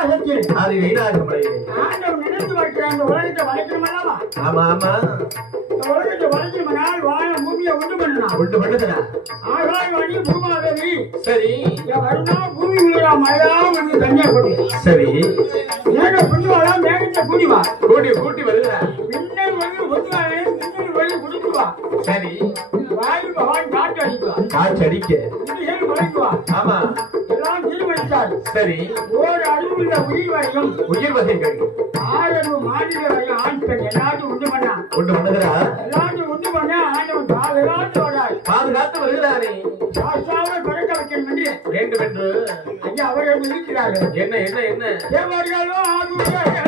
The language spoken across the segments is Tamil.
அது வீணாகமலையே. ஆண்டவன் நினைத்து வைக்கிற அந்த உலகத்தை வளைக்கணுமல்லவா? ஆமா ஆமா. இந்த உலகத்தை வளைக்கணும்னால் வான பூமியை உண்டு பண்ணணும். உண்டு பண்ணுதுடா. ஆகாயம் அணி பூமாதேவி. சரி. வருணா பூமி உள்ள மழையா வந்து தண்ணியா போட்டு. சரி. மேக புண்ணிவாளா மேகத்தை கூடிவா. கூட்டி வருதுடா. மின்னல் வந்து ஒத்துவாளே மின்னல் வழி குடிக்குவா. சரி. வாயு பகவான் காற்று அடிக்குவா. காற்று அடிக்க. இடிகள் வளைக்குவா. ஆமா. எல்லாம் தீர்மானித்தார். சரி. ஓர் அறிவுள்ள உயிர் வரையும் உயிர் வகைகள் 6 மாநில வரையும் ஆண் பெண் எல்லாத்தையும் உண்டு பண்ணா. உண்டு பண்ணுகிறா. எல்லாத்தையும் உண்டு பண்ண ஆண்டவன் பாதுகாத்து வராய். பாதுகாத்து வருகிறாரே. சாஸ்தாவை பிறக்க வைக்கணும் என்று வேண்டும் என்று ஐயா அவர்கள் இருக்கிறார்கள். என்ன என்ன என்ன தேவர்களும் ஆகுவார்கள்.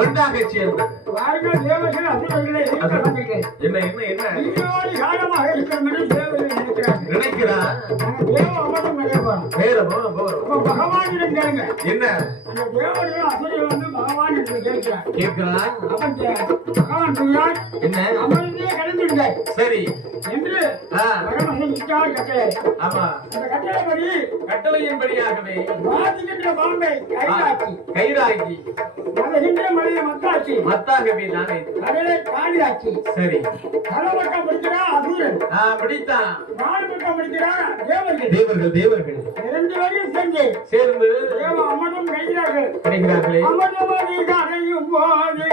ஒன்றாக சேர்ந்து என்ன என்ன என்ன நினைக்கிறார். பகவானிடம் கேளுங்க. என்ன அந்த தேவர்களும் அசுரர்கள் வந்து பகவான் என்று கேட்கிறார். கேட்கிறார். அவன் பகவான் சொல்கிறார், என்ன அமர்ந்தே கடந்துவிடுங்க சரி என்று பரமஹம்சர் கட்டளை. ஆமா. அந்த கட்டளைப்படி கட்டளையின்படியாகவே வாதிக்கின்ற பாம்பை கைதாக்கி மலைகின்ற மலையை மத்தாச்சி மத்தாகவே தானே கடலை காலியாக்கி. சரி. தலைப்பக்கம் பிடிக்கிறார் அசுரன். பிடித்தான். 4 பக்கம் பிடிக்கிறார் தேவர்கள். தேவர்கள் 2 வரையும் சேர்ந்து தேவ அமர்தம் கிடைக்கிறார்கள். கிடைக்கிறார்களே. அமர்தமதி கரையும் போது